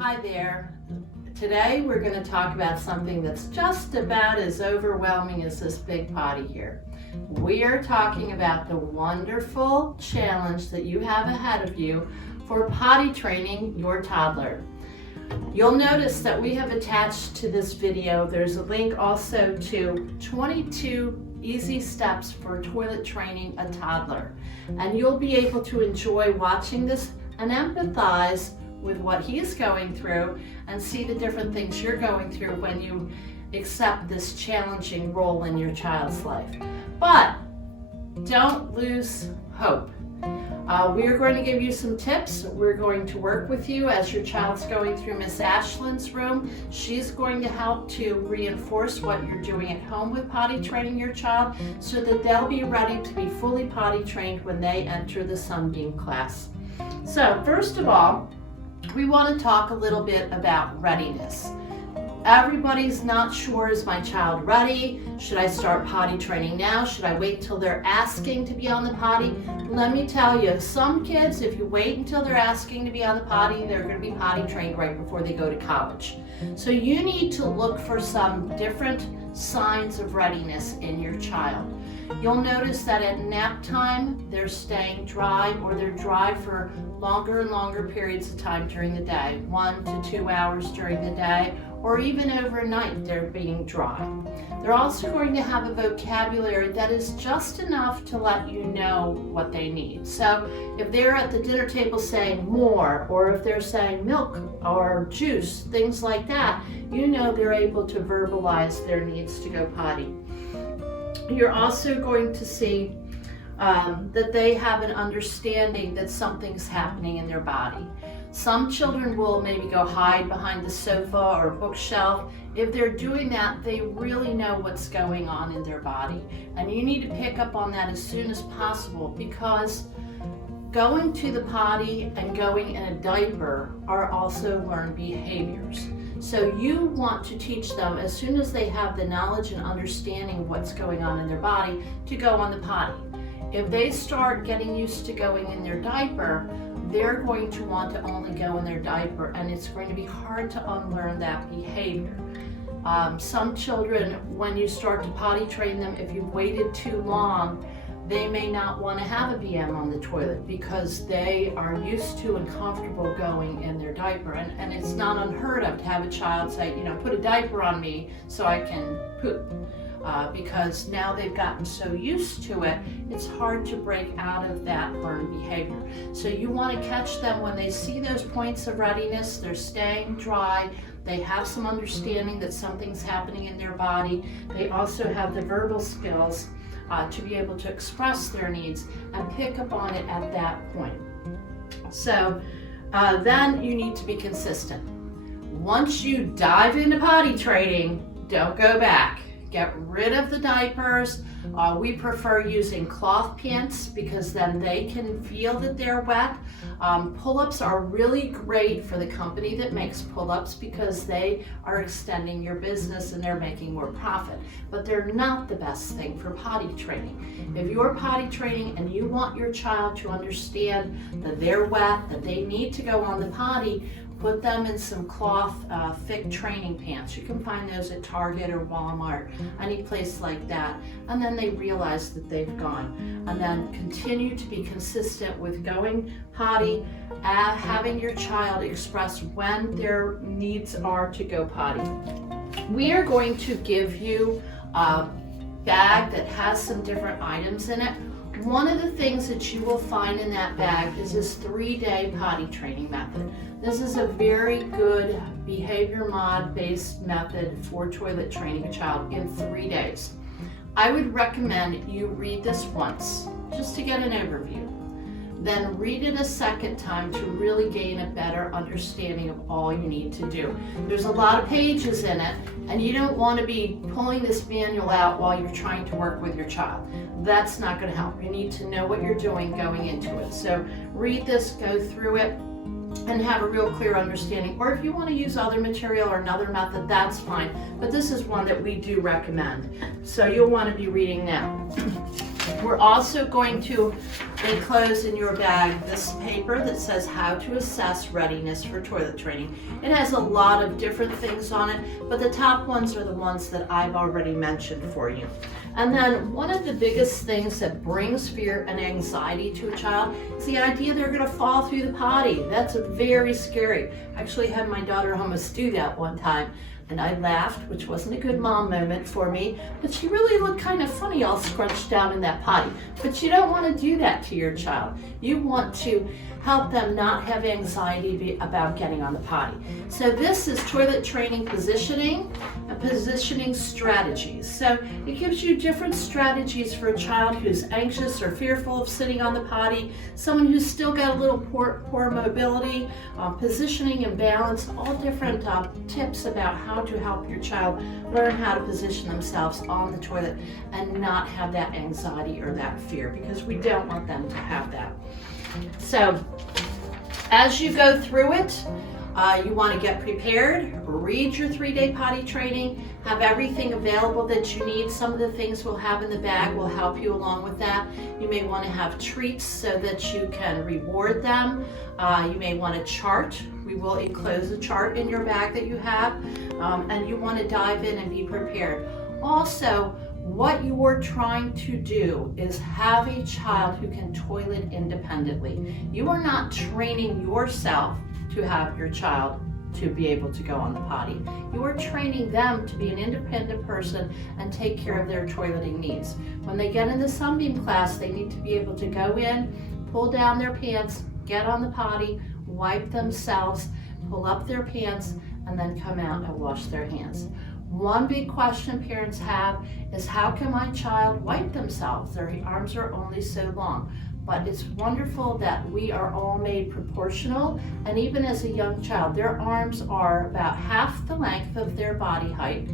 Hi there. Today we're going to talk about something that's just about as overwhelming as this big potty here. We are talking about the wonderful challenge that you have ahead of you for potty training your toddler. You'll notice that we have attached to this video, there's a link also to 22 easy steps for toilet training a toddler. And you'll be able to enjoy watching this and empathize with what he is going through and see the different things you're going through when you accept this challenging role in your child's life. But don't lose hope. We are going to give you some tips. We're going to work with you as your child's going through Miss Ashland's room. She's going to help to reinforce what you're doing at home with potty training your child so that they'll be ready to be fully potty trained when they enter the Sunbeam class. So first of all, we want to talk a little bit about readiness. Everybody's not sure, is my child ready? Should I start potty training now? Should I wait till they're asking to be on the potty? Let me tell you, some kids, if you wait until they're asking to be on the potty, they're going to be potty trained right before they go to college. So you need to look for some different signs of readiness in your child. You'll notice that at nap time, they're staying dry, or they're dry for longer and longer periods of time during the day, 1 to 2 hours during the day, or even overnight they're being dry. They're also going to have a vocabulary that is just enough to let you know what they need. So if they're at the dinner table saying more, or if they're saying milk or juice, things like that, you know they're able to verbalize their needs to go potty. You're also going to see that they have an understanding that something's happening in their body. Some children will maybe go hide behind the sofa or bookshelf. If they're doing that, they really know what's going on in their body. And you need to pick up on that as soon as possible, because going to the potty and going in a diaper are also learned behaviors. So you want to teach them, as soon as they have the knowledge and understanding of what's going on in their body, to go on the potty. If they start getting used to going in their diaper, they're going to want to only go in their diaper, and it's going to be hard to unlearn that behavior. Some children, when you start to potty train them, if you've waited too long, they may not want to have a BM on the toilet because they are used to and comfortable going in their diaper. And it's not unheard of to have a child say, put a diaper on me so I can poop. Because now they've gotten so used to it, it's hard to break out of that learned behavior. So you want to catch them when they see those points of readiness, they're staying dry, they have some understanding that something's happening in their body. They also have the verbal skills to be able to express their needs and pick up on it at that point. So then you need to be consistent. Once you dive into potty training, don't go back. Get rid of the diapers. We prefer using cloth pants because then they can feel that they're wet. Pull-ups are really great for the company that makes pull-ups because they are extending your business and they're making more profit. But they're not the best thing for potty training. If you're potty training and you want your child to understand that they're wet, that they need to go on the potty, put them in some cloth thick training pants. You can find those at Target or Walmart, any place like that. And then they realize that they've gone. And then continue to be consistent with going potty, having your child express when their needs are to go potty. We are going to give you a bag that has some different items in it. One of the things that you will find in that bag is this 3-day potty training method. This is a very good behavior mod based method for toilet training a child in 3 days. I would recommend you read this once just to get an overview. Then read it a second time to really gain a better understanding of all you need to do. There's a lot of pages in it, and you don't want to be pulling this manual out while you're trying to work with your child. That's not going to help. You need to know what you're doing going into it. So read this, go through it, and have a real clear understanding. Or if you want to use other material or another method, that's fine. But this is one that we do recommend. So you'll want to be reading now. We're also going to enclosed in your bag this paper that says how to assess readiness for toilet training. It has a lot of different things on it, but the top ones are the ones that I've already mentioned for you. And then one of the biggest things that brings fear and anxiety to a child is the idea they're going to fall through the potty. That's very scary. I actually had my daughter almost do that one time, and I laughed, which wasn't a good mom moment for me, but she really looked kind of funny all scrunched down in that potty. But you don't want to do that to your child. You want to help them not have anxiety about getting on the potty. So this is toilet training positioning and positioning strategies. So it gives you different strategies for a child who's anxious or fearful of sitting on the potty, someone who's still got a little poor mobility, positioning and balance, all different tips about how to help your child learn how to position themselves on the toilet and not have that anxiety or that fear, because we don't want them to have that. So as you go through it, you want to get prepared, read your 3-day potty training, have everything available that you need. Some of the things we'll have in the bag will help you along with that. You may want to have treats so that you can reward them. You may want a chart. We will enclose a chart in your bag that you have, and you want to dive in and be prepared. Also, what you're trying to do is have a child who can toilet independently. You are not training yourself to have your child to be able to go on the potty. You are training them to be an independent person and take care of their toileting needs. When they get in the Sunbeam class, they need to be able to go in, pull down their pants, get on the potty, wipe themselves, pull up their pants, and then come out and wash their hands. One big question parents have is, how can my child wipe themselves? Their arms are only so long. But it's wonderful that we are all made proportional, and even as a young child, their arms are about half the length of their body height,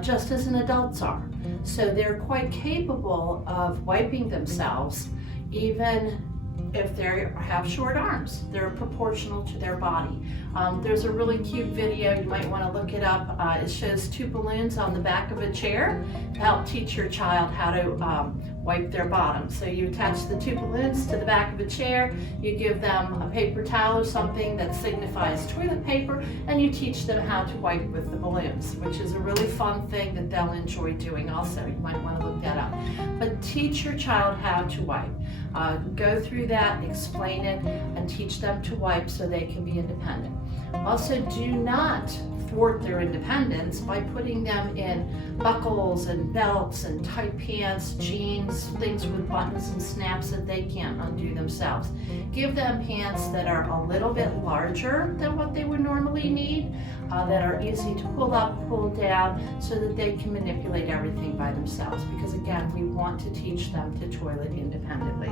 just as an adult's are. So they're quite capable of wiping themselves, even if they have short arms. They're proportional to their body. There's a really cute video, you might want to look it up. It shows 2 balloons on the back of a chair to help teach your child how to wipe their bottom. So you attach the 2 balloons to the back of a chair, you give them a paper towel or something that signifies toilet paper, and you teach them how to wipe with the balloons, which is a really fun thing that they'll enjoy doing also. You might want to look that up. But teach your child how to wipe. Go through that, explain it, and teach them to wipe so they can be independent. Also, do not thwart their independence by putting them in buckles and belts and tight pants, jeans, things with buttons and snaps that they can't undo themselves. Give them pants that are a little bit larger than what they would normally need, that are easy to pull up, pull down, so that they can manipulate everything by themselves, because again, we want to teach them to toilet independently.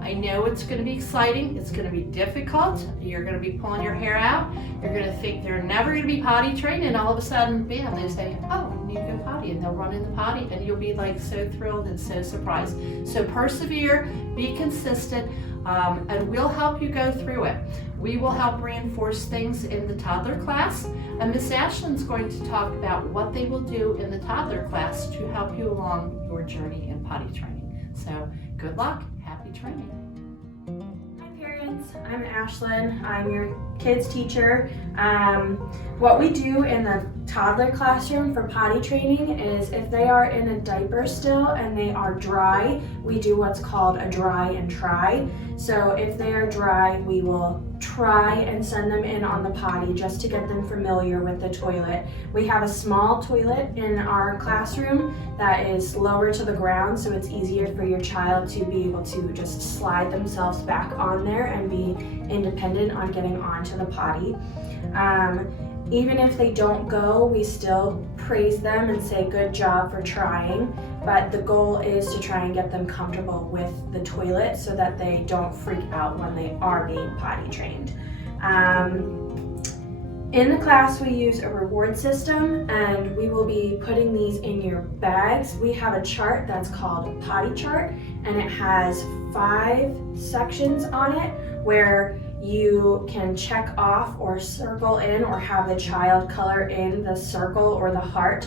I know it's going to be exciting, it's going to be difficult, you're going to be pulling your hair out, you're going to think they're never going to be potty trained, and all of a sudden, bam, they say, oh, you need to go potty, and they'll run in the potty, and you'll be like so thrilled and so surprised. So persevere, be consistent, and we'll help you go through it. We will help reinforce things in the toddler class, and Miss Ashland's going to talk about what they will do in the toddler class to help you along your journey in potty training. So good luck, happy training. Hi parents, I'm Ashlyn. I'm your kids teacher. What we do in the toddler classroom for potty training is, if they are in a diaper still and they are dry, we do what's called a dry and try. So if they are dry, we will try and send them in on the potty just to get them familiar with the toilet. We have a small toilet in our classroom that is lower to the ground, so it's easier for your child to be able to just slide themselves back on there and be independent on getting onto the potty. Even if they don't go, we still praise them and say good job for trying, but the goal is to try and get them comfortable with the toilet so that they don't freak out when they are being potty trained. In the class, we use a reward system, and we will be putting these in your bags. We have a chart that's called a potty chart, and it has 5 sections on it where you can check off or circle in, or have the child color in the circle or the heart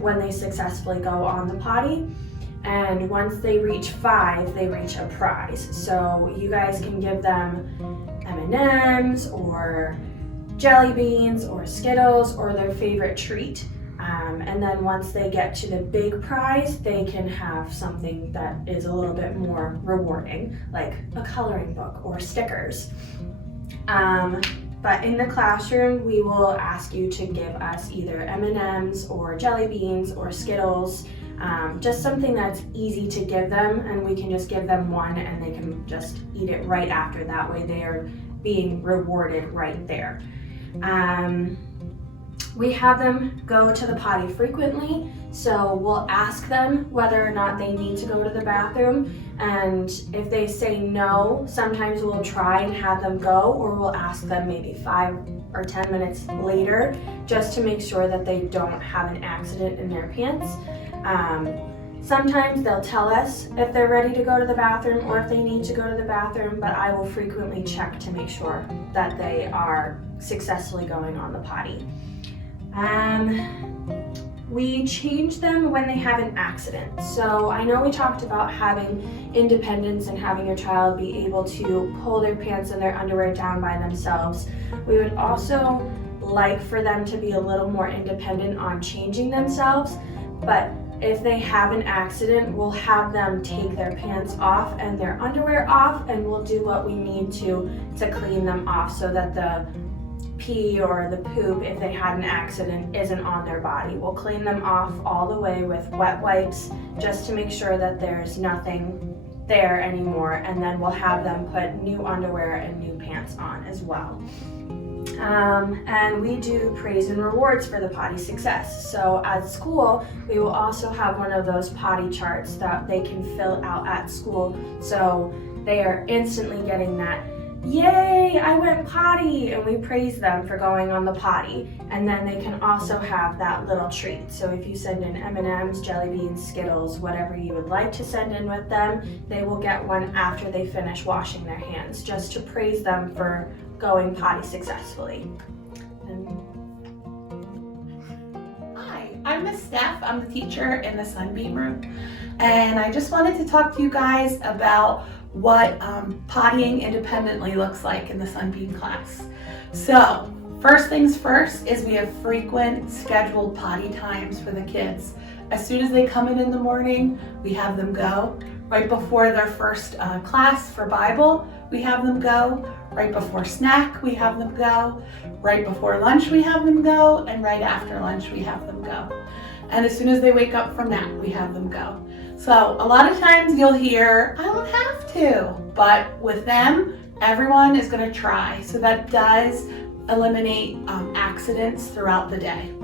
when they successfully go on the potty. and once they reach 5, they reach a prize. So you guys can give them M&Ms or jelly beans or Skittles or their favorite treat. And then once they get to the big prize, they can have something that is a little bit more rewarding, like a coloring book or stickers. But in the classroom, we will ask you to give us either M&Ms or jelly beans or Skittles, just something that's easy to give them, and we can just give them one and they can just eat it right after. That way they are being rewarded right there. We have them go to the potty frequently, so we'll ask them whether or not they need to go to the bathroom, and if they say no, sometimes we'll try and have them go, or we'll ask them maybe 5 or 10 minutes later just to make sure that they don't have an accident in their pants. Sometimes they'll tell us if they're ready to go to the bathroom or if they need to go to the bathroom, but I will frequently check to make sure that they are successfully going on the potty. We change them when they have an accident. So I know we talked about having independence and having your child be able to pull their pants and their underwear down by themselves. We would also like for them to be a little more independent on changing themselves, but if they have an accident, we'll have them take their pants off and their underwear off, and we'll do what we need to clean them off so that the pee or the poop, if they had an accident, isn't on their body. We'll clean them off all the way with wet wipes just to make sure that there's nothing there anymore, and then we'll have them put new underwear and new pants on as well. And we do praise and rewards for the potty success. So at school, we will also have one of those potty charts that they can fill out at school, so they are instantly getting that "Yay, I went potty," and we praise them for going on the potty. And then they can also have that little treat. So if you send in M&Ms, jelly beans, Skittles, whatever you would like to send in with them, they will get one after they finish washing their hands, just to praise them for going potty successfully. Hi, I'm Miss Steph. I'm the teacher in the Sunbeam room, and I just wanted to talk to you guys about what pottying independently looks like in the Sunbeam class. So first things first is we have frequent scheduled potty times for the kids. As soon as they come in the morning, we have them go. Right before their first class for Bible, we have them go. Right before snack, we have them go. Right before lunch, we have them go. And right after lunch, we have them go. And as soon as they wake up from nap, we have them go. So a lot of times you'll hear, "I don't have to," but with them, everyone is going to try. So that does eliminate accidents throughout the day.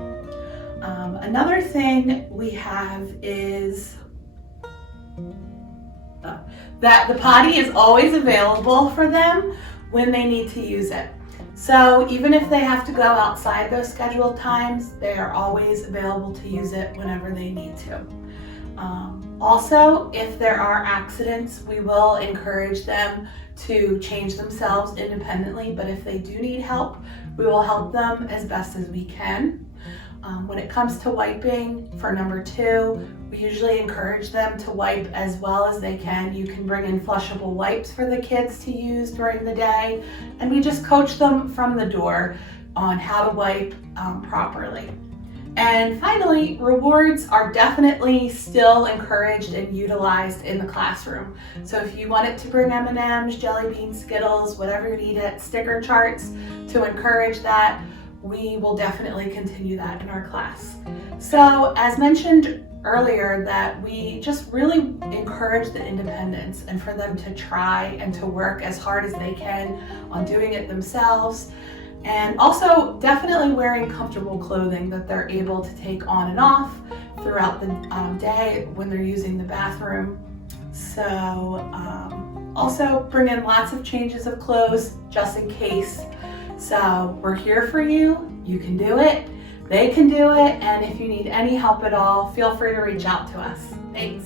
Another thing we have is that the potty is always available for them when they need to use it. So even if they have to go outside those scheduled times, they are always available to use it whenever they need to. Also, if there are accidents, we will encourage them to change themselves independently, but if they do need help, we will help them as best as we can. When it comes to wiping, for number 2, we usually encourage them to wipe as well as they can. You can bring in flushable wipes for the kids to use during the day, and we just coach them from the door on how to wipe properly. And finally, rewards are definitely still encouraged and utilized in the classroom. So if you wanted to bring M&Ms, jelly beans, Skittles, whatever you need it, sticker charts to encourage that, we will definitely continue that in our class. So as mentioned earlier, that we just really encourage the independence and for them to try and to work as hard as they can on doing it themselves. And also definitely wearing comfortable clothing that they're able to take on and off throughout the day when they're using the bathroom. So also bring in lots of changes of clothes just in case. So we're here for you. You can do it. They can do it. And if you need any help at all, feel free to reach out to us. Thanks.